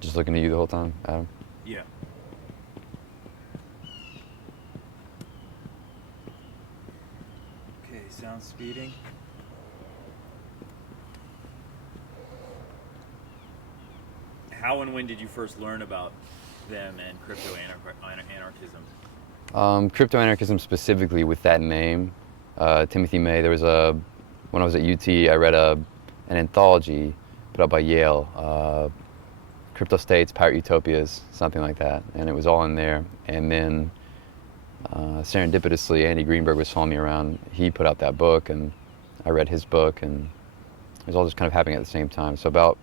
Just looking at you the whole time, Adam. Yeah. Okay, sound speeding. How and when did you first learn about them and anarchism? Crypto anarchism specifically with that name, Timothy May. When I was at UT, I read an anthology put out by Yale, Crypto States, Pirate Utopias, something like that, and it was all in there. And then serendipitously, Andy Greenberg was following me around. He put out that book, and I read his book, and it was all just kind of happening at the same time. So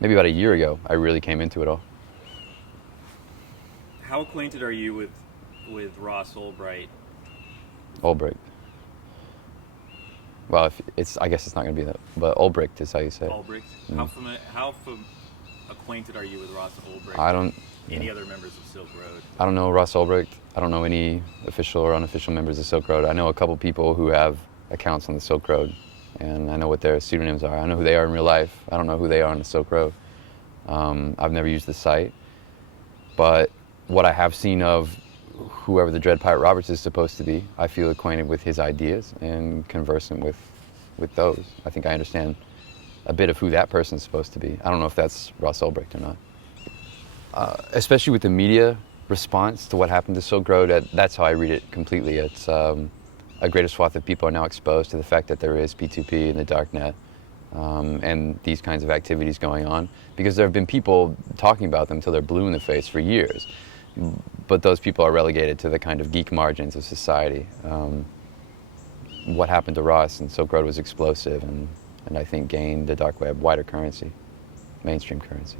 maybe about a year ago, I really came into it all. How acquainted are you with Ross Ulbricht? Ulbricht. Well, I guess it's not going to be that, but Ulbricht is how you say it. Ulbricht. How acquainted are you with Ross Ulbricht? I don't. Any other members of Silk Road? I don't know Ross Ulbricht. I don't know any official or unofficial members of Silk Road. I know a couple people who have accounts on the Silk Road, and I know what their pseudonyms are. I know who they are in real life. I don't know who they are on the Silk Road. I've never used the site, but what I have seen of whoever the Dread Pirate Roberts is supposed to be, I feel acquainted with his ideas and conversant with those. I think I understand a bit of who that person's supposed to be. I don't know if that's Ross Ulbricht or not. Especially with the media response to what happened to Silk Road, that's how I read it completely. It's a greater swath of people are now exposed to the fact that there is P2P in the darknet and these kinds of activities going on, because there have been people talking about them until they're blue in the face for years. But those people are relegated to the kind of geek margins of society. What happened to Ross and Silk Road was explosive, and I think gained the dark web wider currency, mainstream currency.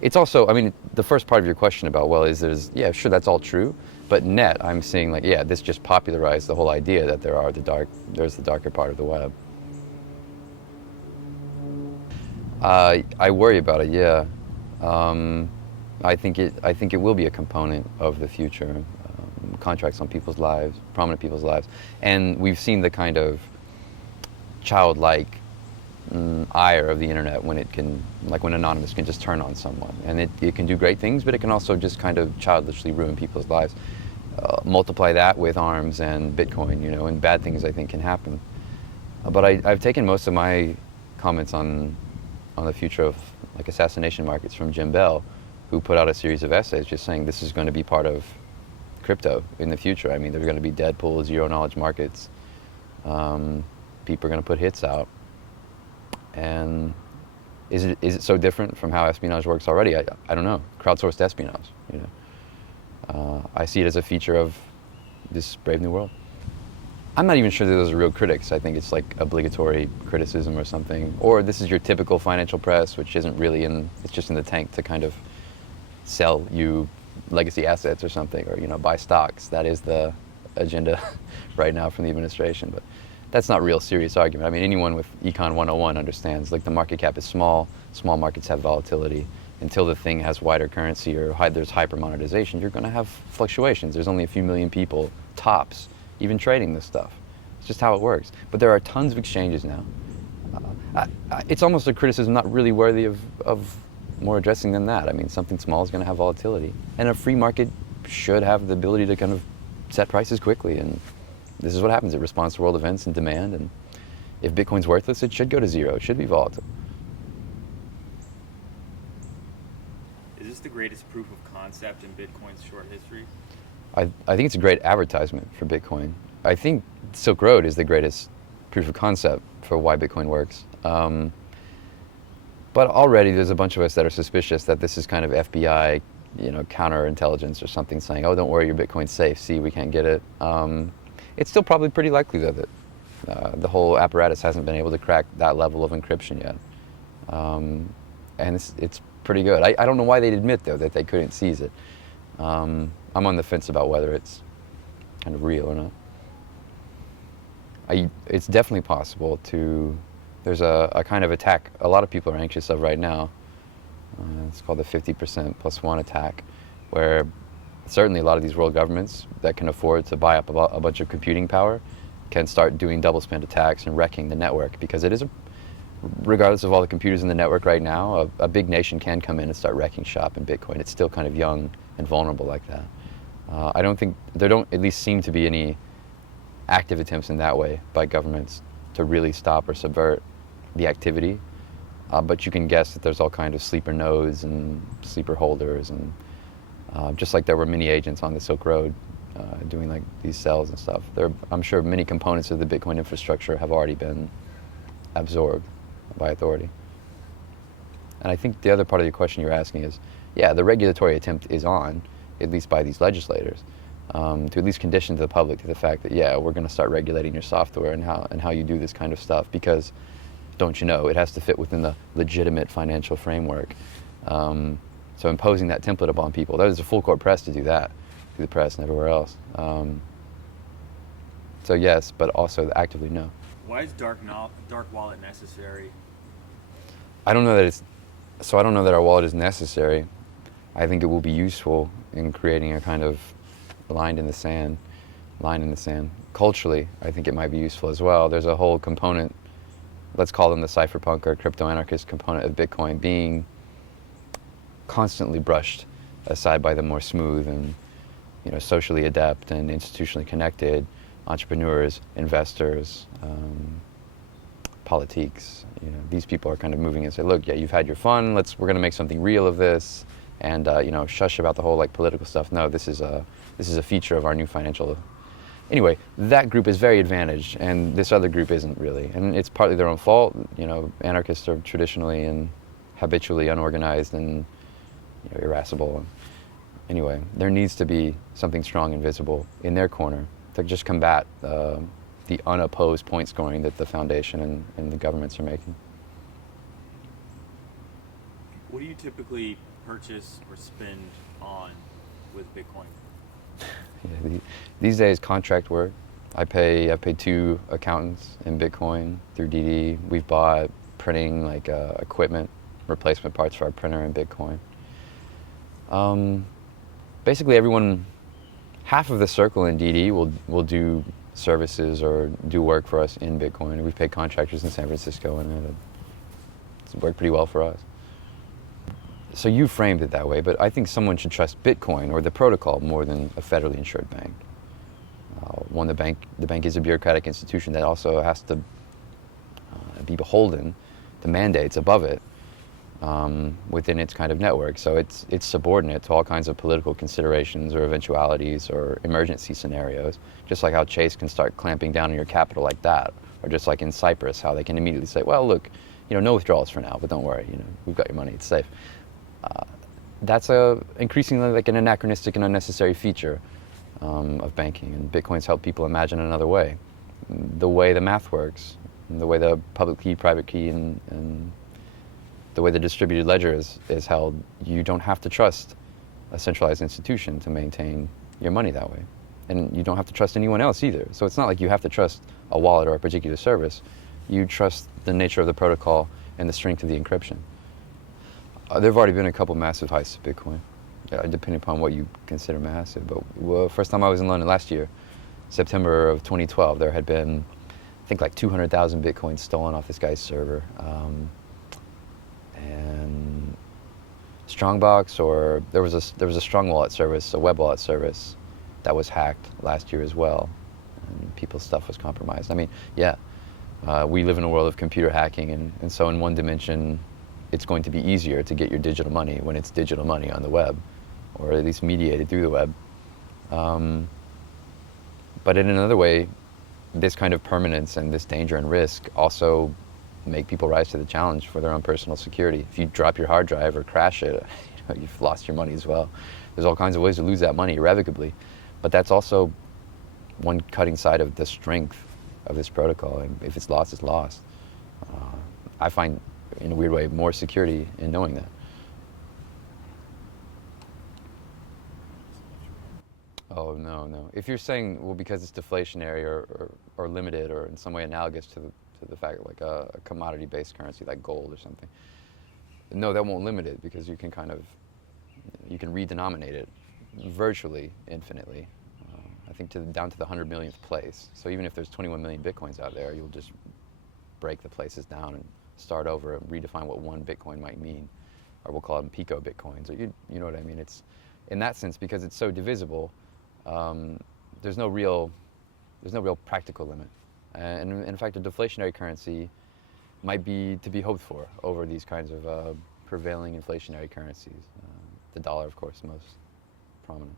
It's also, I mean, the first part of your question about, well, yeah, sure, that's all true, but net, I'm seeing like, yeah, this just popularized the whole idea that there's the darker part of the web. I worry about it, yeah. I think it will be a component of the future, contracts on people's lives, prominent people's lives, and we've seen the kind of childlike ire of the internet when it can, like when Anonymous can just turn on someone, and it can do great things, but it can also just kind of childishly ruin people's lives. Multiply that with arms and Bitcoin, and bad things I think can happen. But I've taken most of my comments on the future of like assassination markets from Jim Bell, who put out a series of essays just saying this is going to be part of crypto in the future. I mean, there's going to be Deadpool, zero knowledge markets. People are going to put hits out. And is it so different from how espionage works already? I don't know. Crowdsourced espionage. I see it as a feature of this brave new world. I'm not even sure that those are real critics. I think it's like obligatory criticism or something. Or this is your typical financial press, which isn't really it's just in the tank to kind of sell you legacy assets or something, or buy stocks. That is the agenda right now from the administration. But that's not real serious argument. I mean, anyone with Econ 101 understands, like, the market cap is small markets have volatility. Until the thing has wider currency or there's hyper monetization, you're going to have fluctuations. There's only a few million people, tops, even trading this stuff. It's just how it works. But there are tons of exchanges now. It's almost a criticism not really worthy of more addressing than that. I mean, something small is going to have volatility. And a free market should have the ability to kind of set prices quickly. And this is what happens. It responds to world events and demand. And if Bitcoin's worthless, it should go to zero. It should be volatile. Is this the greatest proof of concept in Bitcoin's short history? I think it's a great advertisement for Bitcoin. I think Silk Road is the greatest proof of concept for why Bitcoin works. But already there's a bunch of us that are suspicious that this is kind of FBI, counterintelligence or something saying, oh, don't worry, your Bitcoin's safe. See, we can't get it. It's still probably pretty likely, though, that the whole apparatus hasn't been able to crack that level of encryption yet. And it's pretty good. I don't know why they'd admit, though, that they couldn't seize it. I'm on the fence about whether it's kind of real or not. It's definitely possible there's a kind of attack a lot of people are anxious of right now. It's called the 50% plus one attack, where certainly a lot of these world governments that can afford to buy up a bunch of computing power can start doing double spend attacks and wrecking the network, because it is regardless of all the computers in the network right now, a big nation can come in and start wrecking shop in Bitcoin. It's still kind of young and vulnerable like that. I don't think, there don't at least seem to be any active attempts in that way by governments to really stop or subvert the activity. But you can guess that there's all kind of sleeper nodes and sleeper holders, and just like there were many agents on the Silk Road doing like these cells and stuff. I'm sure many components of the Bitcoin infrastructure have already been absorbed by authority. And I think the other part of your question you're asking is, yeah, the regulatory attempt is on, at least by these legislators, to at least condition to the public to the fact that, yeah, we're going to start regulating your software and how you do this kind of stuff, because, don't you know, it has to fit within the legitimate financial framework. So imposing that template upon people, there's a full court press to do that, through the press and everywhere else. So yes, but also actively no. Why is dark wallet necessary? I don't know that our wallet is necessary. I think it will be useful in creating a kind of line in the sand. Culturally, I think it might be useful as well. There's a whole component, let's call them the cypherpunk or crypto-anarchist component of Bitcoin, being constantly brushed aside by the more smooth and, socially adept and institutionally connected entrepreneurs, investors, politiques. These people are kind of moving and say, look, yeah, you've had your fun. We're going to make something real of this, and shush about the whole like political stuff. No, this is a feature of our new financial. Anyway, that group is very advantaged, and this other group isn't really, and it's partly their own fault. Anarchists are traditionally and habitually unorganized and irascible. Anyway, there needs to be something strong and visible in their corner to just combat the unopposed point scoring that the foundation and the governments are making. What do you typically purchase or spend on with Bitcoin? Yeah, these days, contract work. I pay 2 accountants in Bitcoin through DD. We've bought printing equipment, replacement parts for our printer in Bitcoin. Basically, half of the circle in DD will do services or do work for us in Bitcoin. We've paid contractors in San Francisco, and it's worked pretty well for us. So you framed it that way, but I think someone should trust Bitcoin or the protocol more than a federally insured bank. The bank is a bureaucratic institution that also has to be beholden to mandates above it within its kind of network. So it's subordinate to all kinds of political considerations or eventualities or emergency scenarios, just like how Chase can start clamping down on your capital like that, or just like in Cyprus, how they can immediately say, well, look, no withdrawals for now, but don't worry, we've got your money, it's safe. That's increasingly like an anachronistic and unnecessary feature of banking, and Bitcoin's helped people imagine another way. The way the math works, and the way the public key, private key, and the way the distributed ledger is held, you don't have to trust a centralized institution to maintain your money that way. And you don't have to trust anyone else either. So it's not like you have to trust a wallet or a particular service. You trust the nature of the protocol and the strength of the encryption. There have already been a couple massive heists of Bitcoin, depending upon what you consider massive. But first time I was in London last year, September of 2012, there had been, I think, like 200,000 Bitcoins stolen off this guy's server. And Strongbox, or there was a Strong Wallet service, a web wallet service, that was hacked last year as well, and people's stuff was compromised. I mean, yeah, we live in a world of computer hacking, and so in one dimension, it's going to be easier to get your digital money when it's digital money on the web, or at least mediated through the web. But in another way, this kind of permanence and this danger and risk also make people rise to the challenge for their own personal security. If you drop your hard drive or crash it, you've lost your money as well. There's all kinds of ways to lose that money irrevocably, but that's also one cutting side of the strength of this protocol. And if it's lost, it's lost. I find, in a weird way, more security in knowing that. Oh, no. If you're saying, well, because it's deflationary or limited or in some way analogous to the fact of like a commodity-based currency like gold or something, no, that won't limit it, because you can you can redenominate it virtually infinitely. I think down to the 100 millionth place. So even if there's 21 million Bitcoins out there, you'll just break the places down and start over and redefine what one Bitcoin might mean, or we'll call them pico Bitcoins, or you know what I mean. It's in that sense, because it's so divisible. There's no real practical limit, and in fact, a deflationary currency might be to be hoped for over these kinds of prevailing inflationary currencies. The dollar, of course, most prominent.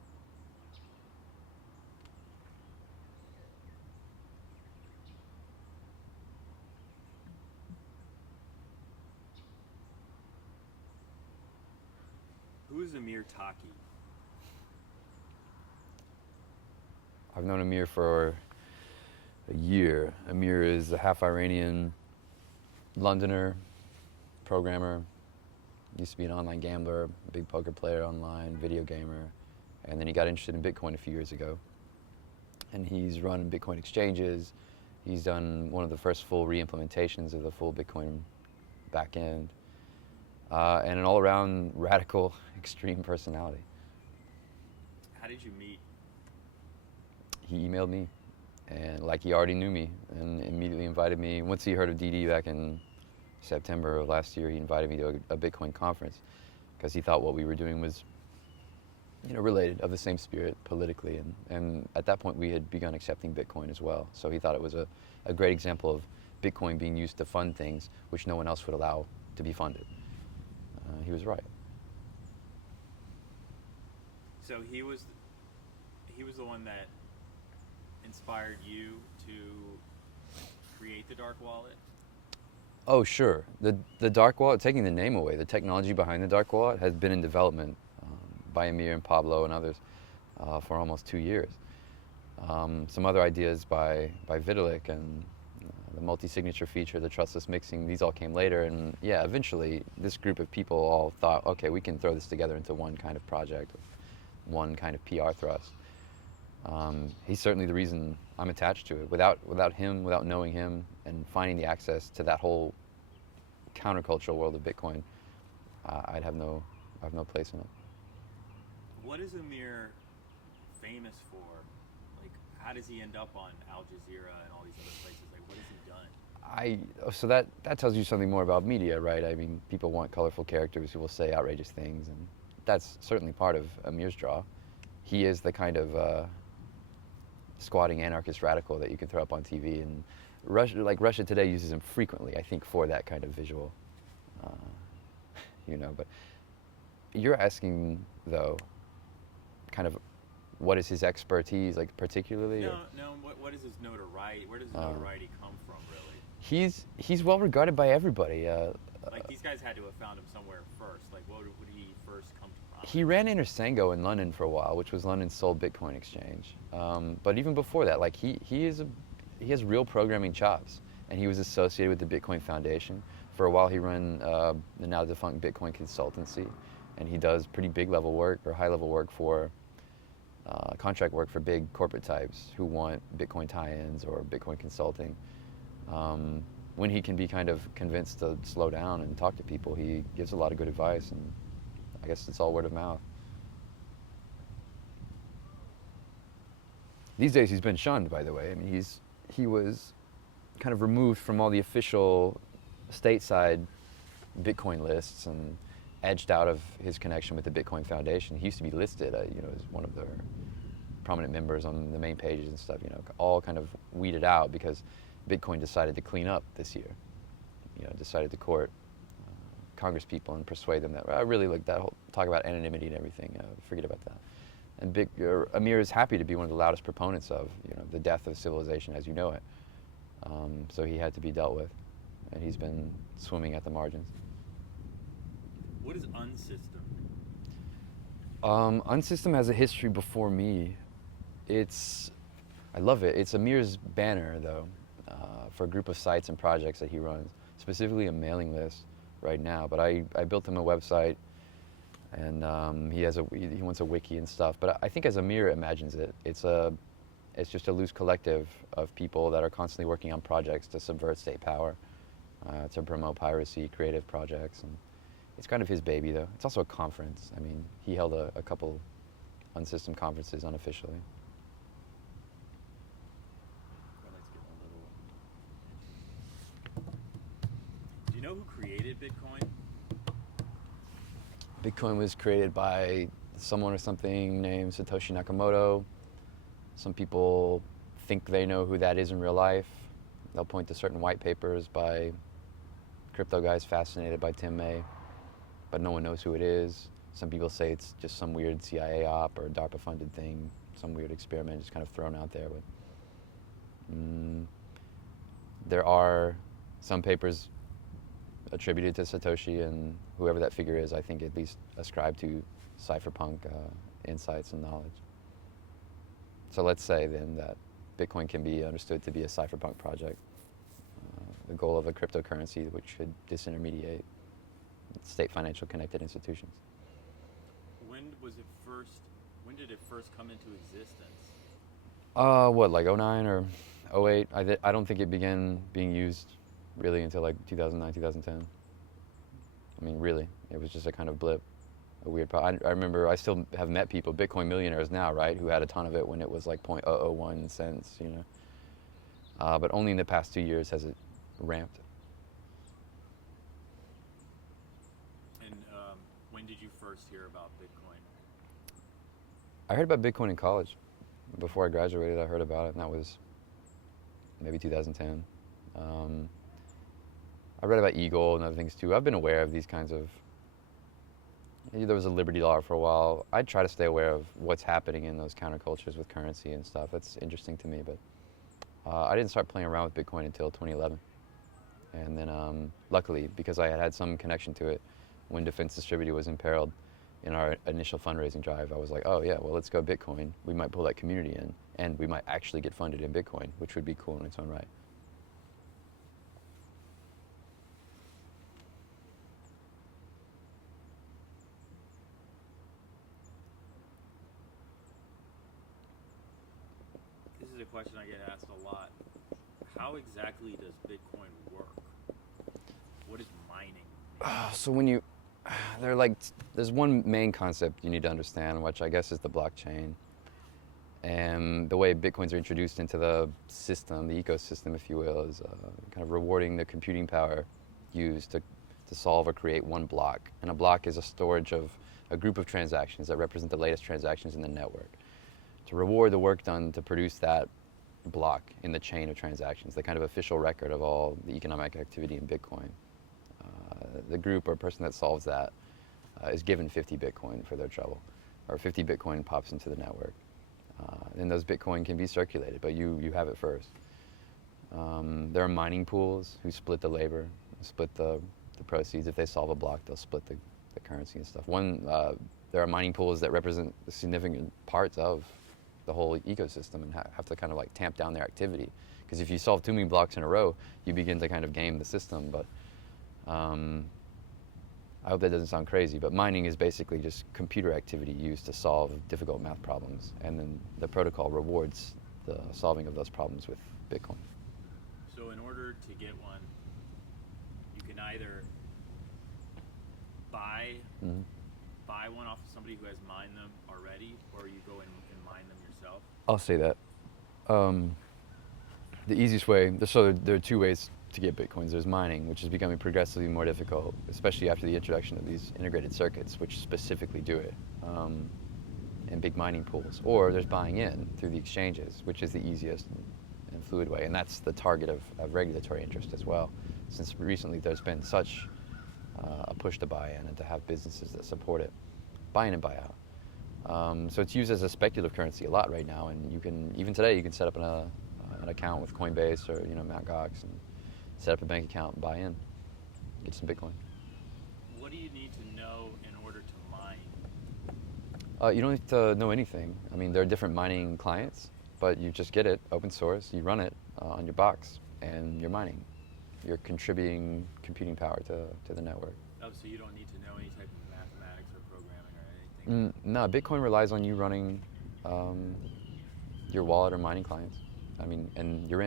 Who is Amir Taaki? I've known Amir for a year. Amir is a half Iranian Londoner, programmer, used to be an online gambler, a big poker player online, video gamer, and then he got interested in Bitcoin a few years ago. And he's run Bitcoin exchanges. He's done one of the first full re-implementations of the full Bitcoin backend, and an all-around radical, extreme personality. How did you meet? He emailed me, and like he already knew me, and immediately invited me. Once he heard of DD back in September of last year, he invited me to a Bitcoin conference because he thought what we were doing was, related, of the same spirit politically, and at that point we had begun accepting Bitcoin as well. So he thought it was a great example of Bitcoin being used to fund things which no one else would allow to be funded. He was right. So he was the one that inspired you to create the dark wallet? Oh, sure. The dark wallet, taking the name away, the technology behind the dark wallet has been in development by Amir and Pablo and others for almost 2 years. Some other ideas by Vitalik and the multi-signature feature, the trustless mixing, these all came later. And yeah, eventually this group of people all thought, okay, we can throw this together into one kind of project, one kind of PR thrust. He's certainly the reason I'm attached to it. Without him, without knowing him, and finding the access to that whole countercultural world of Bitcoin, I'd have no place in it. What is Amir famous for? Like, how does he end up on Al Jazeera and all these other places? Like, what has he done? So that tells you something more about media, right? I mean, people want colorful characters who will say outrageous things, and that's certainly part of Amir's draw. He is the kind of squatting anarchist radical that you can throw up on TV, and Russia Today uses him frequently, I think, for that kind of visual, But you're asking, though, kind of what is his expertise, like particularly? No. What is his notoriety? Where does his notoriety come from, really? He's well regarded by everybody. Like, these guys had to have found him somewhere first. Like, what would he first come to prominence? He ran Intersango in London for a while, which was London's sole Bitcoin exchange. But even before that, like he has real programming chops, and he was associated with the Bitcoin Foundation. For a while, he ran the now defunct Bitcoin consultancy, and he does pretty big level work or high level work for contract work for big corporate types who want Bitcoin tie-ins or Bitcoin consulting. When he can be kind of convinced to slow down and talk to people, he gives a lot of good advice, and I guess it's all word of mouth. These days he's been shunned, by the way. I mean, he was kind of removed from all the official stateside Bitcoin lists and edged out of his connection with the Bitcoin Foundation. He used to be listed, as one of their prominent members on the main pages and stuff, all kind of weeded out because Bitcoin decided to clean up this year. Decided to court Congress people and persuade them that I really like that whole talk about anonymity and everything. Forget about that. And Amir is happy to be one of the loudest proponents of the death of civilization as you know it. So he had to be dealt with, and he's been swimming at the margins. What is Unsystem? Unsystem has a history before me. I love it. It's Amir's banner, though, for a group of sites and projects that he runs, specifically a mailing list right now. But I built him a website, and he wants a wiki and stuff. But I think as Amir imagines it, it's just a loose collective of people that are constantly working on projects to subvert state power, to promote piracy, creative projects, and it's kind of his baby, though. It's also a conference. I mean, he held a couple Unsystem conferences unofficially. Do you know who created Bitcoin? Bitcoin was created by someone or something named Satoshi Nakamoto. Some people think they know who that is in real life. They'll point to certain white papers by crypto guys fascinated by Tim May, but no one knows who it is. Some people say it's just some weird CIA op or DARPA funded thing, some weird experiment just kind of thrown out there. But there are some papers attributed to Satoshi, and whoever that figure is, I think at least ascribe to cypherpunk insights and knowledge. So let's say then that Bitcoin can be understood to be a cypherpunk project, the goal of a cryptocurrency which should disintermediate state financial connected institutions. When did it first come into existence? What, like 09 or 08? I don't think it began being used really until like 2009, 2010. I mean, really, it was just a kind of blip, a weird I remember I still have met people, Bitcoin millionaires now, right, who had a ton of it when it was like 0.001 cents, you know. But only in the past 2 years has it ramped. And when did you first hear about Bitcoin? I heard about Bitcoin in college. Before I graduated, I heard about it, and that was maybe 2010. I read about Eagle and other things too. I've been aware of these kinds of, there was a liberty law for a while. I try to stay aware of what's happening in those countercultures with currency and stuff. That's interesting to me, but I didn't start playing around with Bitcoin until 2011. And then luckily, because I had had some connection to it, when Defense Distributed was imperiled in our initial fundraising drive, I was like, oh yeah, well, let's go Bitcoin. We might pull that community in, and we might actually get funded in Bitcoin, which would be cool in its own right. This is a question I get asked a lot. How exactly does Bitcoin work? What is mining? So there's one main concept you need to understand, which I guess is the blockchain. And the way Bitcoins are introduced into the system, the ecosystem, if you will, is kind of rewarding the computing power used to solve or create one block. And a block is a storage of a group of transactions that represent the latest transactions in the network. To reward the work done to produce that block in the chain of transactions, the kind of official record of all the economic activity in Bitcoin. The group or person that solves that is given 50 Bitcoin for their trouble, or 50 Bitcoin pops into the network. And those Bitcoin can be circulated, but you have it first. There are mining pools who split the labor, split the proceeds. If they solve a block, they'll split the currency and stuff. There are mining pools that represent significant parts of the whole ecosystem and have to kind of like tamp down their activity. Because if you solve too many blocks in a row, you begin to kind of game the system. But I hope that doesn't sound crazy, but mining is basically just computer activity used to solve difficult math problems, and then the protocol rewards the solving of those problems with Bitcoin. So in order to get one, you can either buy one off of somebody who has mined them already, or you go in and mine them yourself? I'll say that. The easiest way, so there are two ways to get Bitcoins. There's mining, which is becoming progressively more difficult, especially after the introduction of these integrated circuits, which specifically do it, and big mining pools. Or there's buying in through the exchanges, which is the easiest and fluid way, and that's the target of regulatory interest as well, since recently there's been such a push to buy in and to have businesses that support it, buy in and buy out. So it's used as a speculative currency a lot right now, and even today you can set up an account with Coinbase or Mt. Gox and set up a bank account and buy in, get some Bitcoin. What do you need to know in order to mine? You don't need to know anything. I mean, there are different mining clients, but you just get it, open source, you run it on your box, and you're mining. You're contributing computing power to the network. Oh, so you don't need to know any type of mathematics or programming or anything? No, Bitcoin relies on you running your wallet or mining clients. I mean, and you're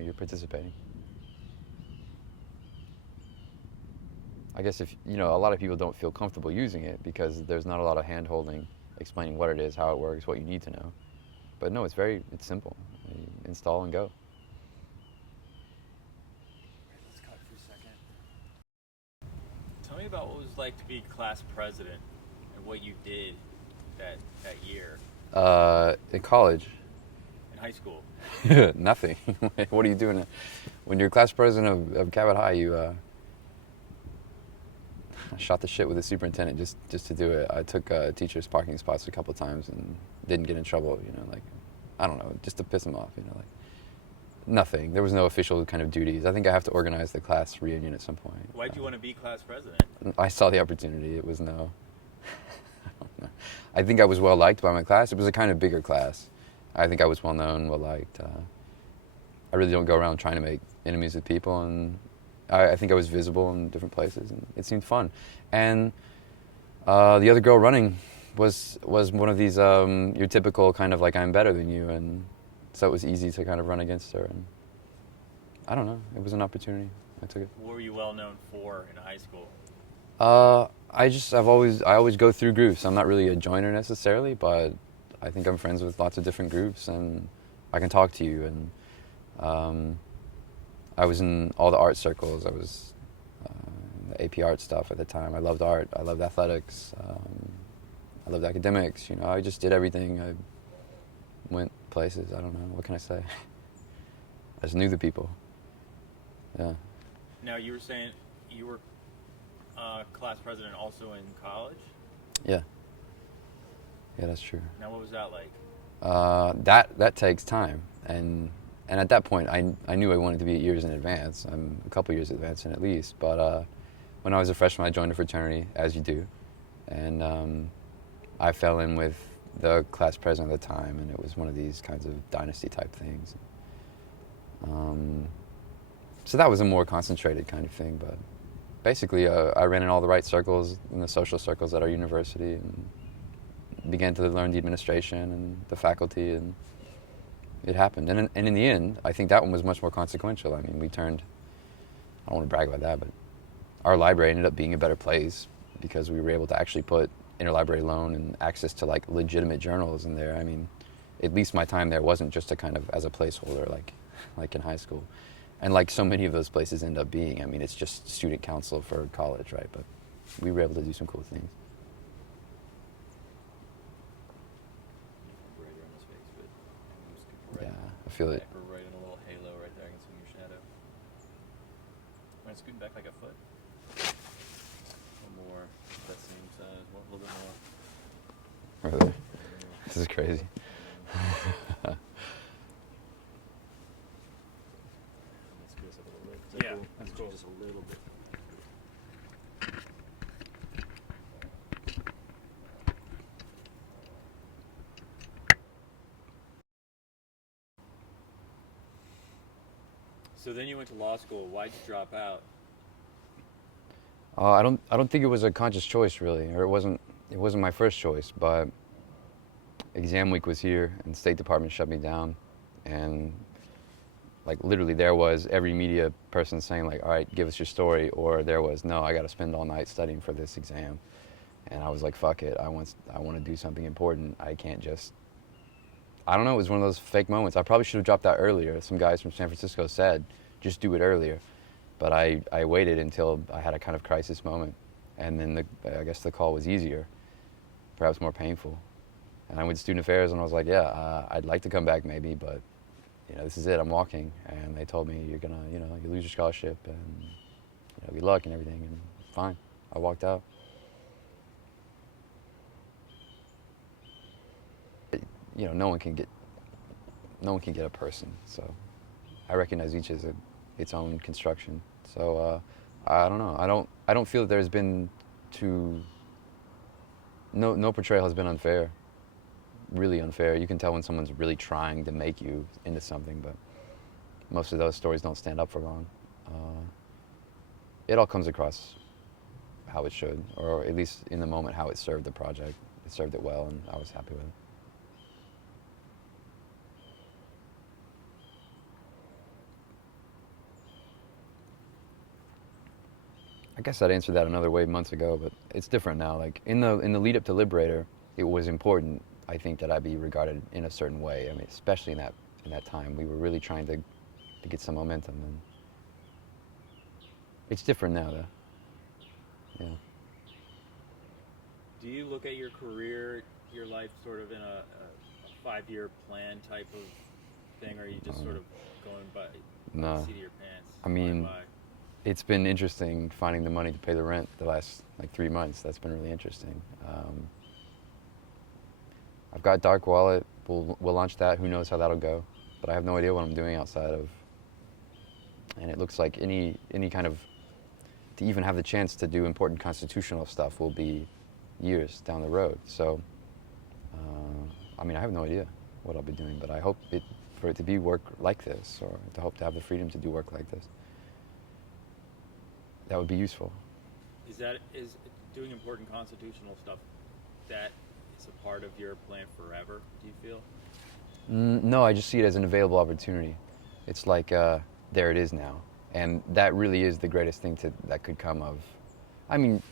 you're participating. I guess if, a lot of people don't feel comfortable using it because there's not a lot of hand-holding, explaining what it is, how it works, what you need to know. But no, it's simple. You install and go. about what it was like to be class president and what you did that year. In college. In high school. Nothing. What are you doing? When you're class president of Cabot High, you shot the shit with the superintendent just to do it. I took teachers' parking spots a couple times and didn't get in trouble, like, I don't know, just to piss them off, like, nothing. There was no official kind of duties. I think I have to organize the class reunion at some point. Why'd you want to be class president? I saw the opportunity. It was no. I don't know. I think I was well liked by my class. It was a kind of bigger class. I think I was well known, well liked. I really don't go around trying to make enemies with people, and I think I was visible in different places, and it seemed fun. And the other girl running was one of these your typical kind of like, I'm better than you, and so it was easy to kind of run against her. And I don't know, it was an opportunity. I took it. What were you well known for in high school? I always go through groups. I'm not really a joiner necessarily, but I think I'm friends with lots of different groups, and I can talk to you. And I was in all the art circles. I was in the AP art stuff at the time. I loved art. I loved athletics. I loved academics. I just did everything. I went places. I don't know. What can I say? I just knew the people. Yeah. Now, you were saying you were class president also in college? Yeah. Yeah, that's true. Now, what was that like? That takes time, and at that point, I knew I wanted to be years in advance. I'm a couple years in advance, at least. But when I was a freshman, I joined a fraternity, as you do, and I fell in with the class president at the time, and it was one of these kinds of dynasty type things. So that was a more concentrated kind of thing, but basically I ran in all the right circles, in the social circles at our university, and began to learn the administration and the faculty, and it happened. And in the end, I think that one was much more consequential. I mean, I don't want to brag about that, but our library ended up being a better place because we were able to actually put interlibrary loan and access to like legitimate journals in there. I mean, at least my time there wasn't just a kind of as a placeholder like in high school. And like so many of those places end up being, I mean, it's just student council for college, right? But we were able to do some cool things. Yeah, I feel it. We're right in a little halo right there. I can see your shadow. Might scoot back like a foot. One more. That same size. A little bit more. Really? This is crazy. Yeah, that's cool. Just a little bit. So then you went to law school. Why'd you drop out? I don't think it was a conscious choice really, or it wasn't my first choice. But exam week was here, and the State Department shut me down, and like literally there was every media person saying like, all right, give us your story, or there was, no, I got to spend all night studying for this exam. And I was like, fuck it, I want to do something important. I can't just, I don't know, it was one of those fake moments. I probably should have dropped out earlier. Some guys from San Francisco said, just do it earlier. But I waited until I had a kind of crisis moment. And then I guess the call was easier, perhaps more painful. And I went to student affairs and I was like, yeah, I'd like to come back maybe, but this is it, I'm walking. And they told me, you're gonna, you lose your scholarship and, good luck and everything. And fine, I walked out. No one can get a person. So I recognize each as its own construction. So I don't know. I don't feel that there's been no portrayal has been unfair. Really unfair. You can tell when someone's really trying to make you into something, but most of those stories don't stand up for long. It all comes across how it should, or at least in the moment how it served the project. It served it well, and I was happy with it. I guess I'd answered that another way months ago, but it's different now. Like in the lead up to Liberator, it was important, I think, that I be regarded in a certain way. I mean, especially in that time, we were really trying to get some momentum, and it's different now, though. Yeah. Do you look at your career, your life, sort of in a 5-year plan type of thing, or are you just sort of going by No. the seat of your pants? I mean, by? It's been interesting finding the money to pay the rent the last like 3 months. That's been really interesting. I've got Dark Wallet. We'll launch that. Who knows how that'll go? But I have no idea what I'm doing outside of. And it looks like any kind of, to even have the chance to do important constitutional stuff will be years down the road. So, I mean, I have no idea what I'll be doing, but I hope for it to be work like this, or to hope to have the freedom to do work like this. That would be useful. Is doing important constitutional stuff, that is a part of your plan forever, do you feel? No, I just see it as an available opportunity. It's like, there it is now. And that really is the greatest thing that could come of, I mean,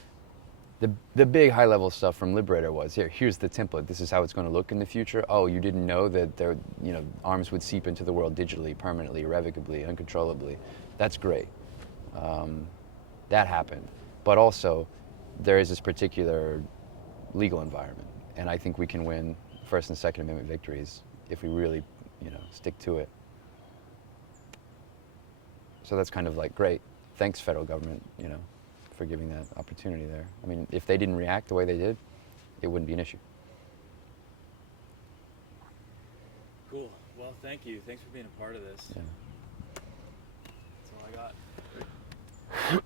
the big high level stuff from Liberator was, here's the template, this is how it's going to look in the future. Oh, you didn't know that arms would seep into the world digitally, permanently, irrevocably, uncontrollably. That's great. That happened. But also, there is this particular legal environment, and I think we can win First and Second Amendment victories if we really, stick to it. So that's kind of like, great. Thanks, federal government, for giving that opportunity there. I mean, if they didn't react the way they did, it wouldn't be an issue. Cool. Well, thank you. Thanks for being a part of this. Yeah. That's all I got.